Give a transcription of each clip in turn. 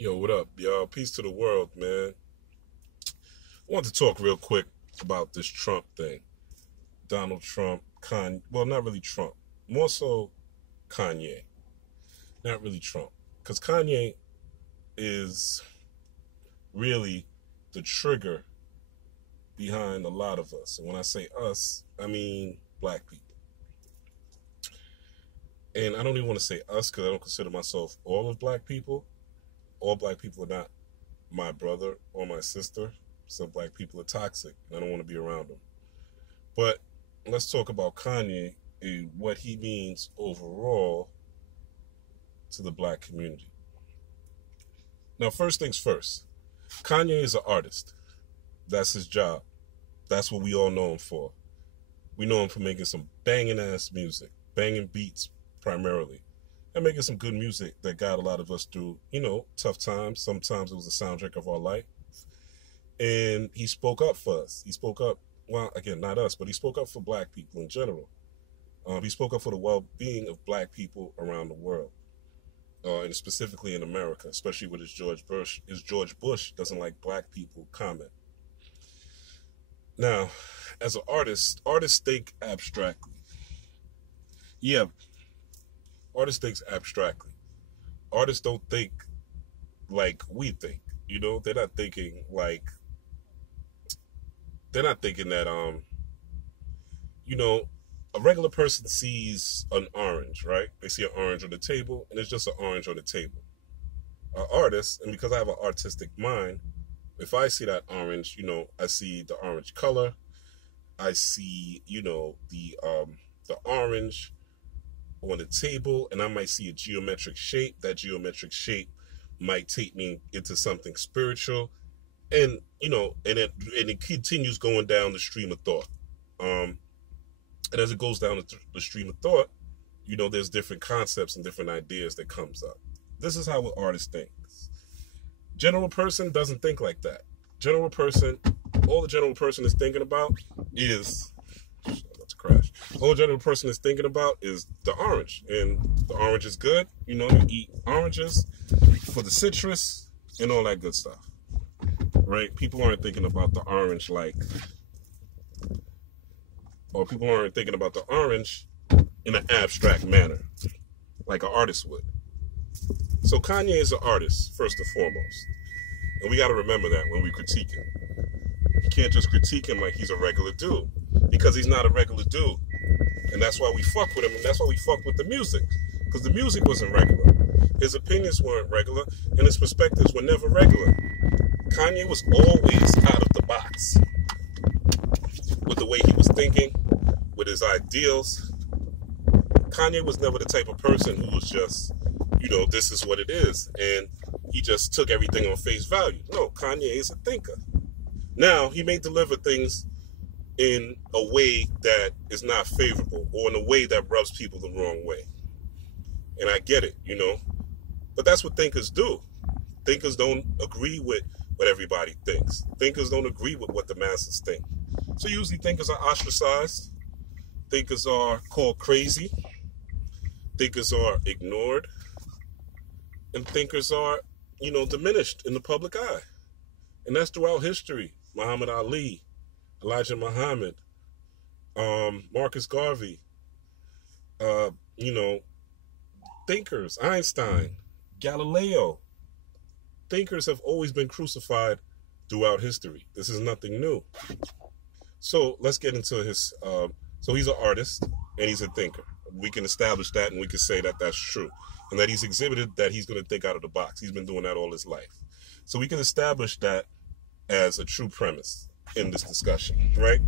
Yo, what up, y'all? Peace to the world, man. I want to talk real quick about this Trump thing. Donald Trump, Kanye. Well, not really Trump. More so Kanye. Not really Trump. Because Kanye is really the trigger behind a lot of us. And when I say us, I mean black people. And I don't even want to say us because I don't consider myself all of black people. All black people are not my brother or my sister. Some black people are toxic, and I don't want to be around them. But let's talk about Kanye and what he means overall to the black community. Now, first things first, Kanye is an artist. That's his job. That's what we all know him for. We know him for making some banging ass music, banging beats primarily, and making some good music that got a lot of us through, tough times. Sometimes it was the soundtrack of our life. And he spoke up for us. He spoke up, well, again, not us, but he spoke up for black people in general. He spoke up for the well-being of black people around the world, and specifically in America, especially with his George Bush doesn't like black people comment. Now, as an artist, artists think abstractly. Yeah, artists think abstractly. Artists don't think like we think. They're not thinking like, they're not thinking that, a regular person sees an orange, right? They see an orange on the table, and it's just an orange on the table. An artist, and because I have an artistic mind, if I see that orange, I see the orange color. I see, the orange on the table, and I might see a geometric shape. That geometric shape might take me into something spiritual, and it continues going down the stream of thought. And as it goes down the stream of thought, there's different concepts and different ideas that comes up. This is how an artist thinks. General person doesn't think like that. General person, all the general person is thinking about is, let's crash. All the general person is thinking about is the orange, and the orange is good. You eat oranges for the citrus and all that good stuff, right? People aren't thinking about the orange or people aren't thinking about the orange in an abstract manner, like an artist would. So Kanye is an artist, first and foremost. And we got to remember that when we critique him. You can't just critique him like he's a regular dude, because he's not a regular dude. And that's why we fuck with him, and that's why we fuck with the music, because the music wasn't regular. His opinions weren't regular, and his perspectives were never regular. Kanye was always out of the box with the way he was thinking, with his ideals. Kanye was never the type of person who was just, this is what it is, and he just took everything on face value. No, Kanye is a thinker. Now, he may deliver things in a way that is not favorable, or in a way that rubs people the wrong way. And I get it, But that's what thinkers do. Thinkers don't agree with what everybody thinks. Thinkers don't agree with what the masses think. So usually thinkers are ostracized. Thinkers are called crazy. Thinkers are ignored. And thinkers are, diminished in the public eye. And that's throughout history. Muhammad Ali, Elijah Muhammad, Marcus Garvey, thinkers, Einstein, Galileo. Thinkers have always been crucified throughout history. This is nothing new. So let's get into his, so he's an artist and he's a thinker. We can establish that, and we can say that that's true. And that he's exhibited that he's going to think out of the box. He's been doing that all his life. So we can establish that as a true premise in this discussion, right?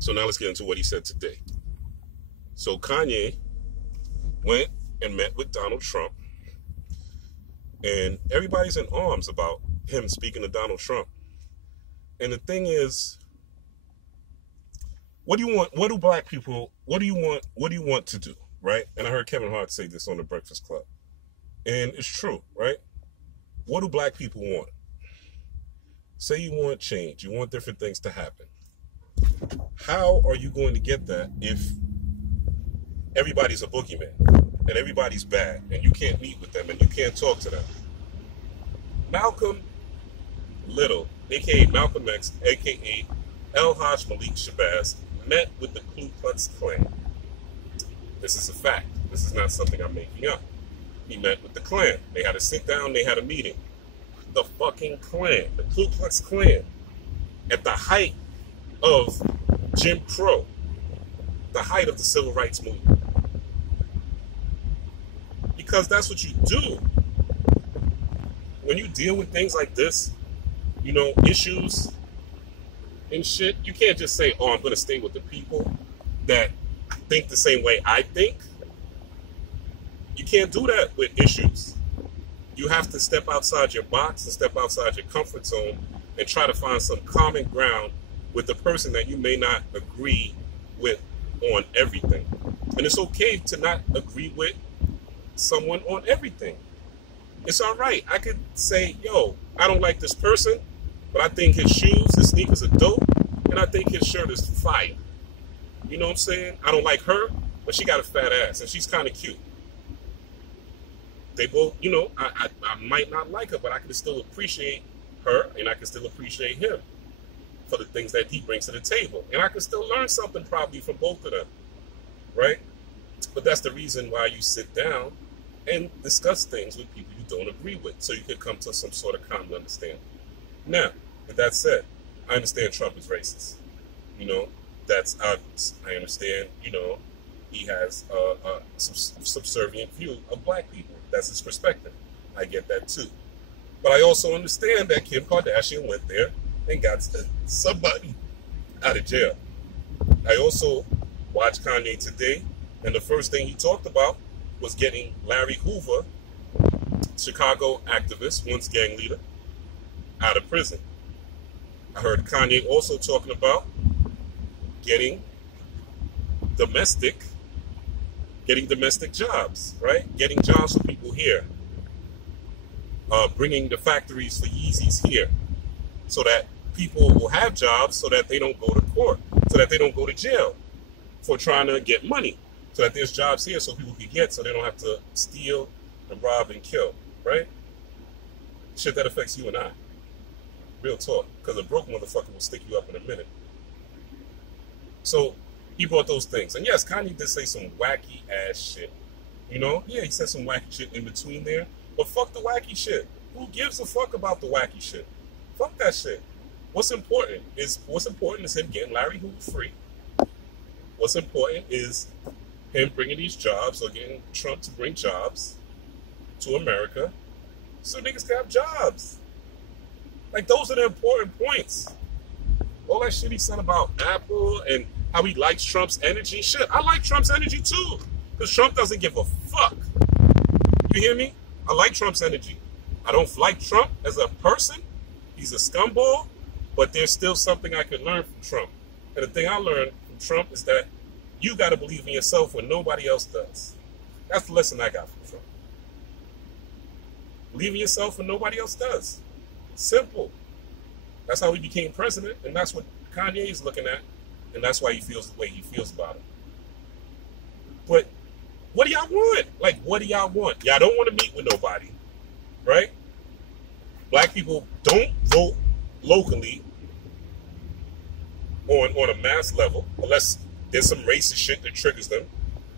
So now let's get into what he said today. So Kanye went and met with Donald Trump, and everybody's in arms about him speaking to Donald Trump. And the thing is, what do you want? What do black people, what do you want to do, right? And I heard Kevin Hart say this on the Breakfast Club. And it's true, right? What do black people want? Say you want change. You want different things to happen. How are you going to get that if everybody's a boogeyman and everybody's bad and you can't meet with them and you can't talk to them? Malcolm Little, aka Malcolm X, aka El Hajj Malik Shabazz, met with the Ku Klux Klan. This is a fact. This is not something I'm making up. He met with the Klan. They had a sit down, they had a meeting. The fucking Klan, the Ku Klux Klan, at the height of Jim Crow, the height of the civil rights movement. Because that's what you do. When you deal with things like this, you know, issues and shit, you can't just say, oh, I'm going to stay with the people that think the same way I think. You can't do that with issues. You have to step outside your box and step outside your comfort zone and try to find some common ground with the person that you may not agree with on everything. And it's okay to not agree with someone on everything. It's all right. I could say, yo, I don't like this person, but I think his shoes, his sneakers are dope, and I think his shirt is fire. You know what I'm saying? I don't like her, but she got a fat ass, and she's kind of cute. They both, you know, I might not like her, but I can still appreciate her, and I can still appreciate him for the things that he brings to the table. And I can still learn something probably from both of them, right? But that's the reason why you sit down and discuss things with people you don't agree with, so you could come to some sort of common understanding. Now, with that said, I understand Trump is racist. You know, that's obvious. I understand, you know, he has a subservient view of black people. That's his perspective. I get that too. But I also understand that Kim Kardashian went there and got somebody out of jail. I also watched Kanye today, and the first thing he talked about was getting Larry Hoover, Chicago activist, once gang leader, out of prison. I heard Kanye also talking about getting domestic jobs, right? Getting jobs for people here. Bringing the factories for Yeezys here so that people will have jobs so that they don't go to court, so that they don't go to jail for trying to get money, so that there's jobs here so people can get, so they don't have to steal and rob and kill, right? Shit that affects you and I. Real talk. Because a broke motherfucker will stick you up in a minute. So he brought those things. And yes, Kanye did say some wacky ass shit. You know? Yeah, he said some wacky shit in between there. But fuck the wacky shit. Who gives a fuck about the wacky shit? Fuck that shit. What's important is him getting Larry Hoover free. What's important is him bringing these jobs, or getting Trump to bring jobs to America so niggas can have jobs. Like, those are the important points. All that shit he said about Apple and how he likes Trump's energy. Shit, I like Trump's energy too. Because Trump doesn't give a fuck. You hear me? I like Trump's energy. I don't like Trump as a person. He's a scumbag. But there's still something I can learn from Trump. And the thing I learned from Trump is that you got to believe in yourself when nobody else does. That's the lesson I got from Trump. Believe in yourself when nobody else does. Simple. That's how he became president, and that's what Kanye is looking at, and that's why he feels the way he feels about it. But what do y'all want? Like, what do y'all want? Y'all don't want to meet with nobody, right? Black people don't vote locally on a mass level unless there's some racist shit that triggers them,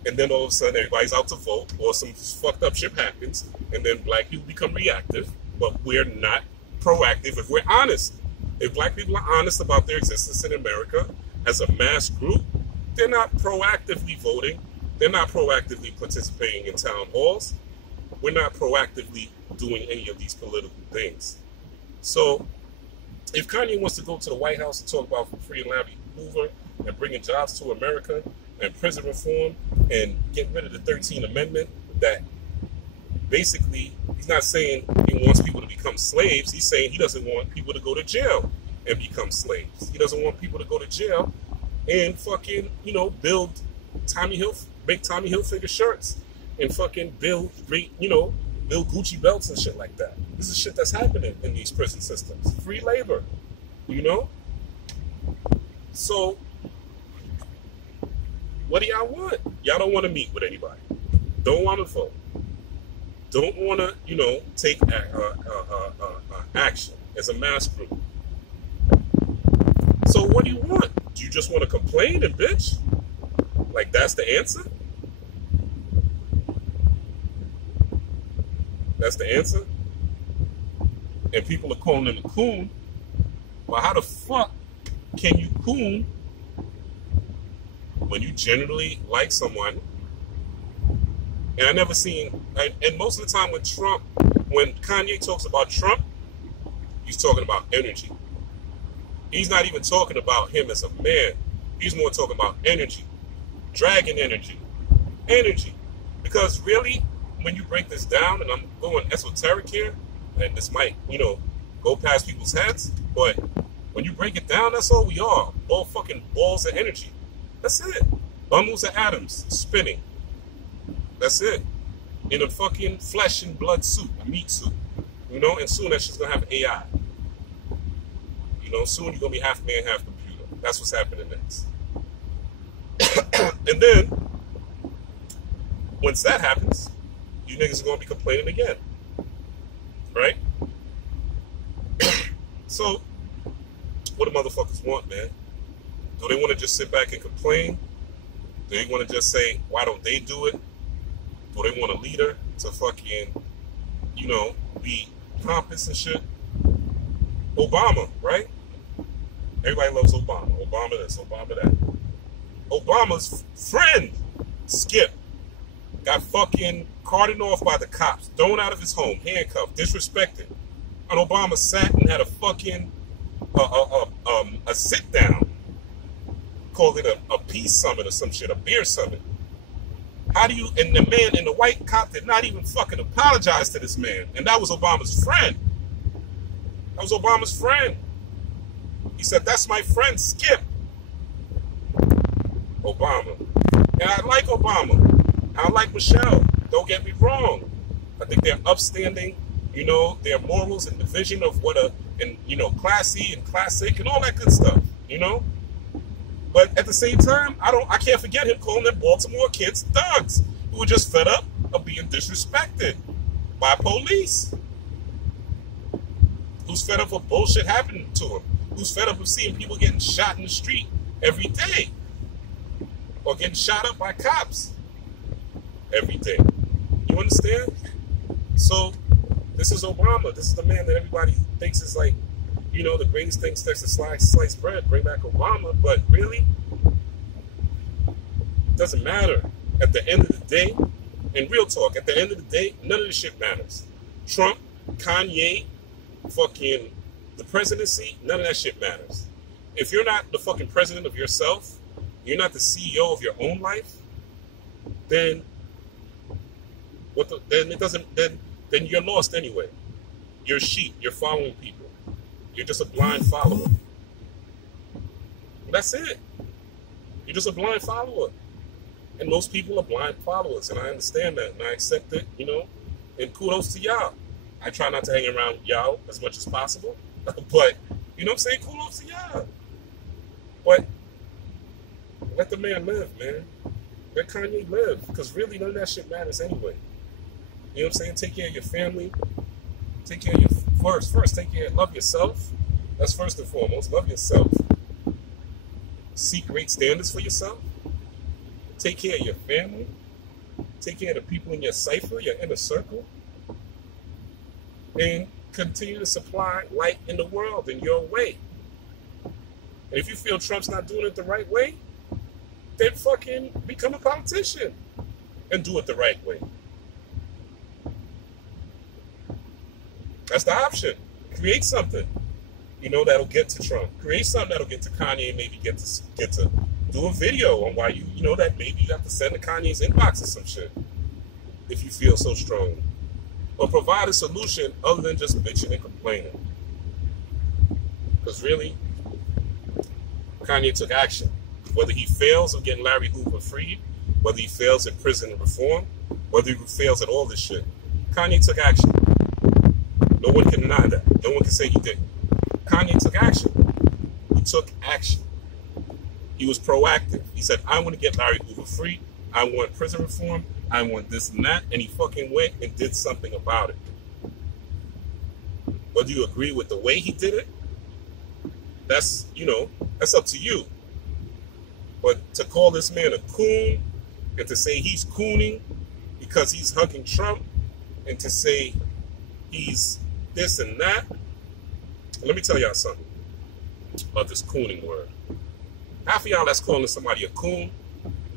and then all of a sudden everybody's out to vote, or some fucked up shit happens, and then black people become reactive. But we're not proactive if we're honest. If black people are honest about their existence in America as a mass group, they're not proactively voting. They're not proactively participating in town halls. We're not proactively doing any of these political things. So if Kanye wants to go to the White House and talk about freeing Larry Hoover and bringing jobs to America and prison reform and getting rid of the 13th Amendment, that basically he's not saying he wants people to become slaves. He's saying he doesn't want people to go to jail and become slaves. He doesn't want people to go to jail and fucking, you know, build make Tommy Hilfiger shirts and fucking build Gucci belts and shit like that. This is shit that's happening in these prison systems. Free labor, you know? So what do y'all want? Y'all don't want to meet with anybody. Don't want to vote. Don't want to, take action as a mass group. So what do you want? Do you just want to complain and bitch? Like that's the answer? That's the answer? And people are calling him a coon. Well, how the fuck can you coon when you generally like someone? And I never seen, and most of the time with Trump, when Kanye talks about Trump, he's talking about energy. He's not even talking about him as a man. He's more talking about energy. Dragon energy. Energy. Because really, when you break this down, and I'm going esoteric here, and this might, go past people's heads, but when you break it down, that's all we are. All fucking balls of energy. That's it. Bundles of atoms spinning. That's it. In a fucking flesh and blood suit, a meat suit. And soon that shit's gonna have AI. Soon you're gonna be half man, half computer. That's what's happening next. And then, once that happens, you niggas are gonna be complaining again. Right? So, what do motherfuckers want, man? Do they want to just sit back and complain? Do they want to just say, why don't they do it? Do they want a leader to fucking, be pompous and shit? Obama, right? Everybody loves Obama. Obama this, Obama that. Obama's friend, Skip, got fucking carted off by the cops, thrown out of his home, handcuffed, disrespected. And Obama sat and had a fucking a sit down, called it a peace summit or some shit, a beer summit. How do you? And the man and the white cop did not even fucking apologize to this man, and that was Obama's friend. That was Obama's friend. He said, "That's my friend, Skip." Obama. And I like Obama. I like Michelle. Don't get me wrong. I think they're upstanding. Their morals and the vision of what classy and classic and all that good stuff. But at the same time, I can't forget him calling them Baltimore kids thugs who were just fed up of being disrespected by police. Who's fed up of bullshit happening to him? Who's fed up of seeing people getting shot in the street every day? Or getting shot up by cops every day. You understand? So, this is Obama. This is the man that everybody thinks is like, the greatest thing since sliced bread. Bring back Obama. But really, it doesn't matter. At the end of the day, and real talk, at the end of the day, none of this shit matters. Trump, Kanye, fucking the presidency, none of that shit matters. If you're not the fucking president of yourself, you're not the CEO of your own life, then then you're lost anyway. You're a sheep. You're following people. You're just a blind follower. That's it. You're just a blind follower. And most people are blind followers, and I understand that, and I accept it, and kudos to y'all. I try not to hang around y'all as much as possible, but, you know what I'm saying? Kudos to y'all. But let the man live, man. Let Kanye live, because really none of that shit matters anyway. You know what I'm saying? Take care of your family. Take care of your first. Take care. Love yourself. That's first and foremost. Love yourself. Seek great standards for yourself. Take care of your family. Take care of the people in your cipher, your inner circle, and continue to supply light in the world in your way. And if you feel Trump's not doing it the right way, then fucking become a politician and do it the right way. That's the option. Create something, that'll get to Trump. Create something that'll get to Kanye. Maybe get to do a video on why that maybe you have to send to Kanye's inbox or some shit if you feel so strong. Or provide a solution other than just bitching and complaining. Because really, Kanye took action. Whether he fails of getting Larry Hoover freed, whether he fails at prison reform, whether he fails at all this shit, Kanye took action. No one can deny that. No one can say he didn't. Kanye took action. He took action. He was proactive. He said, I want to get Larry Hoover free. I want prison reform. I want this and that. And he fucking went and did something about it. Whether you agree with the way he did it, that's, that's up to you. But to call this man a coon and to say he's cooning because he's hugging Trump and to say he's this and that, let me tell y'all something about this cooning word. Half of y'all that's calling somebody a coon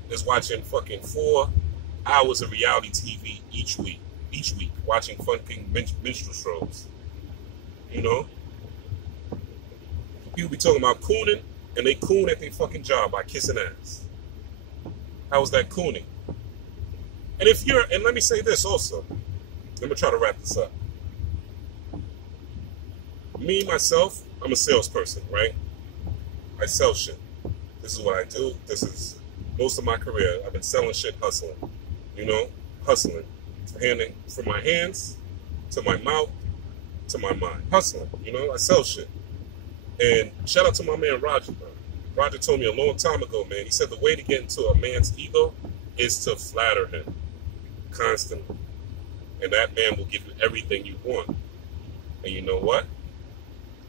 is watching fucking 4 hours of reality TV each week, watching fucking minstrel shows. People be talking about cooning, and they coon at their fucking job by kissing ass. How is that cooning? And let me say this also. Let me try to wrap this up. Me, myself, I'm a salesperson, right? I sell shit. This is what I do. This is most of my career. I've been selling shit, hustling. Hustling. From my hands to my mouth to my mind. Hustling. I sell shit. And shout out to my man Roger, bro. Roger told me a long time ago, man. He said the way to get into a man's ego is to flatter him constantly. And that man will give you everything you want. And you know what?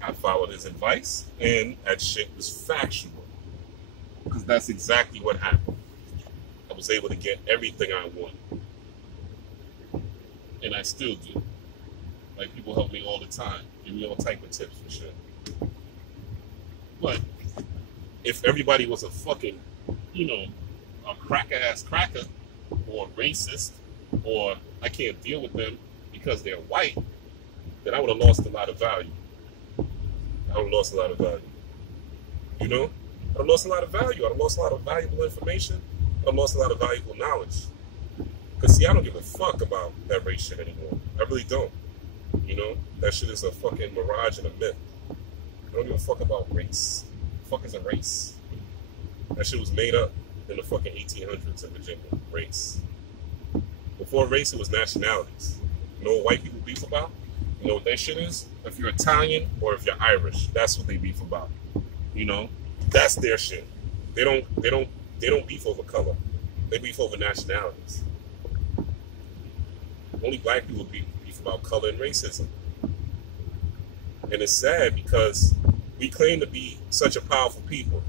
I followed his advice, and that shit was factual. Because that's exactly what happened. I was able to get everything I wanted. And I still do. Like, people help me all the time. Give me all type of tips and shit. But if everybody was a fucking, a cracker-ass cracker, or racist, or I can't deal with them because they're white, then I would have lost a lot of value. I would have lost a lot of value. I'd have lost a lot of value. I'd have lost a lot of valuable information. I'd have lost a lot of valuable knowledge. Because, see, I don't give a fuck about that race shit anymore. I really don't. That shit is a fucking mirage and a myth. I don't give a fuck about race. The fuck is a race? That shit was made up in the fucking 1800s in Virginia. Race. Before race, it was nationalities. You know what white people beef about? You know what that shit is? If you're Italian or if you're Irish, that's what they beef about. That's their shit. They don't beef over color. They beef over nationalities. Only black people beef about color and racism. And it's sad because we claim to be such a powerful people,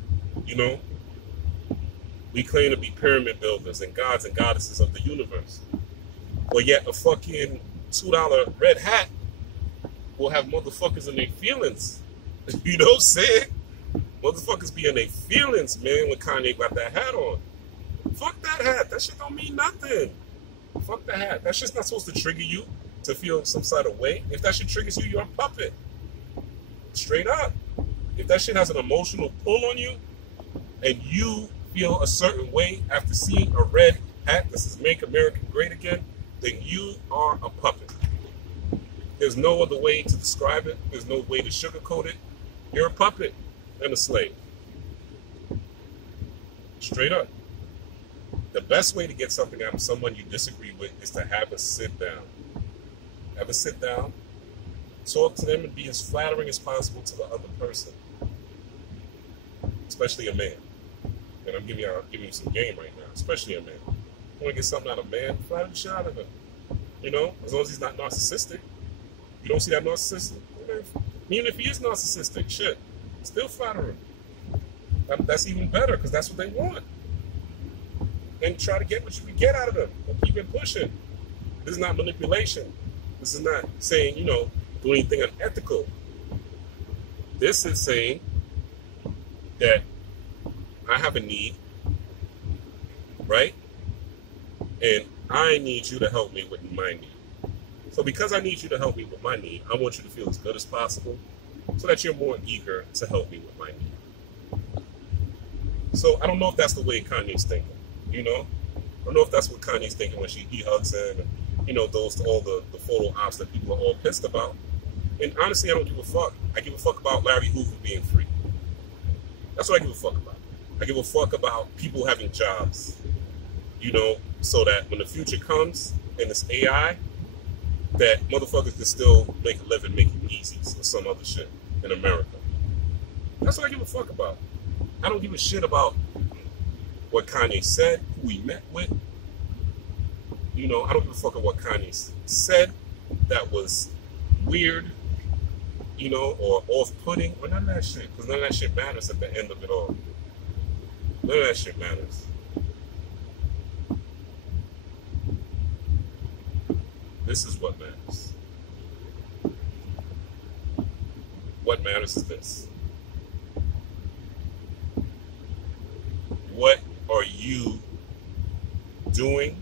We claim to be pyramid builders and gods and goddesses of the universe. But yet a fucking $2 red hat will have motherfuckers in their feelings. You know what I'm saying? Motherfuckers be in their feelings, man, when Kanye got that hat on. Fuck that hat. That shit don't mean nothing. Fuck that hat. That shit's not supposed to trigger you to feel some sort of way. If that shit triggers you, you're a puppet. Straight up. If that shit has an emotional pull on you and you feel a certain way after seeing a red hat that says Make America Great Again, then you are a puppet. There's no other way to describe it. There's no way to sugarcoat it. You're a puppet and a slave. Straight up. The best way to get something out of someone you disagree with is to have a sit down. Have a sit down, talk to them, and be as flattering as possible to the other person. Especially a man. And I'm giving you some game right now. Especially a man. You want to get something out of a man, flatter the shit out of him. As long as he's not narcissistic. You don't see that narcissistic? Even if he is narcissistic, shit, still flatter him. That's even better, because that's what they want. And try to get what you can get out of them. And keep it pushing. This is not manipulation. This is not saying, do anything unethical. This is saying that I have a need, right? And I need you to help me with my need. So because I need you to help me with my need, I want you to feel as good as possible so that you're more eager to help me with my need. So I don't know if that's the way Kanye's thinking, I don't know if that's what Kanye's thinking when he hugs him and, all the photo ops that people are all pissed about. And honestly, I don't give a fuck. I give a fuck about Larry Hoover being free. That's what I give a fuck about. I give a fuck about people having jobs, so that when the future comes and it's AI, that motherfuckers can still make a living making Yeezys or some other shit in America. That's what I give a fuck about. I don't give a shit about what Kanye said, who he met with. I don't give a fuck about what Kanye said that was weird you know, or off-putting, or none of that shit, because none of that shit matters at the end of it all. None of that shit matters. This is what matters. What matters is this. What are you doing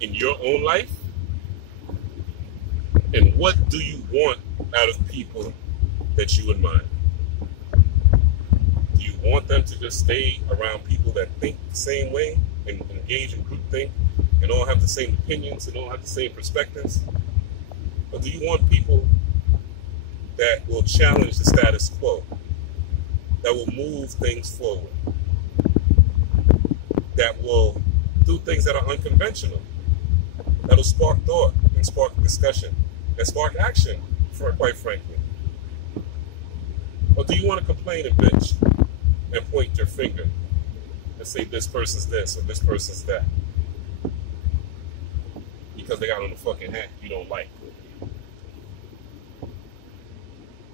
in your own life? And what do you want out of people that you admire? Do you want them to just stay around people that think the same way and engage in groupthink and all have the same opinions and all have the same perspectives? Or do you want people that will challenge the status quo, that will move things forward, that will do things that are unconventional, that will spark thought and spark discussion and spark action, quite frankly? Or do you want to complain and bitch and point your finger and say this person's this or this person's that because they got on the fucking hat you don't like?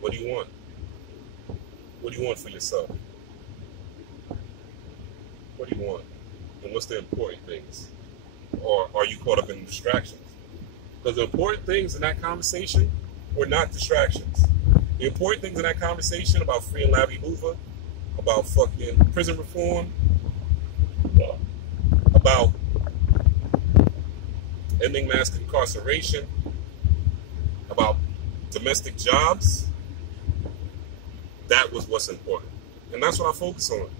What do you want? What do you want for yourself? What do you want? And what's the important things? Or are you caught up in distractions? Because the important things in that conversation were not distractions. The important things in that conversation about freeing Larry Hoover, about fucking prison reform, about ending mass incarceration, about domestic jobs, that was what's important. And that's what I focus on.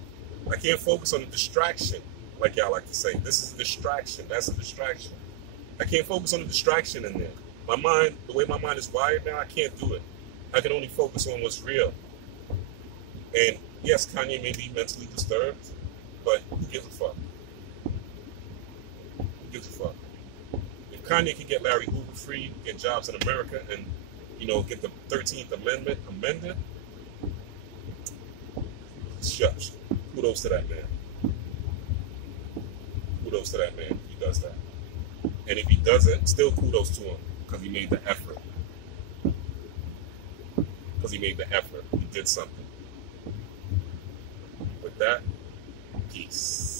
I can't focus on the distraction, like y'all like to say. This is a distraction. That's a distraction. I can't focus on the distraction in there. My mind, the way my mind is wired now, I can't do it. I can only focus on what's real. And yes, Kanye may be mentally disturbed, but who gives a fuck? Who gives a fuck? If Kanye can get Larry Hoover free, get jobs in America, and, you know, get the 13th Amendment amended, shush. Kudos to that man. Kudos to that man if he does that. And if he doesn't, still kudos to him because he made the effort. Because he made the effort. He did something. With that, peace.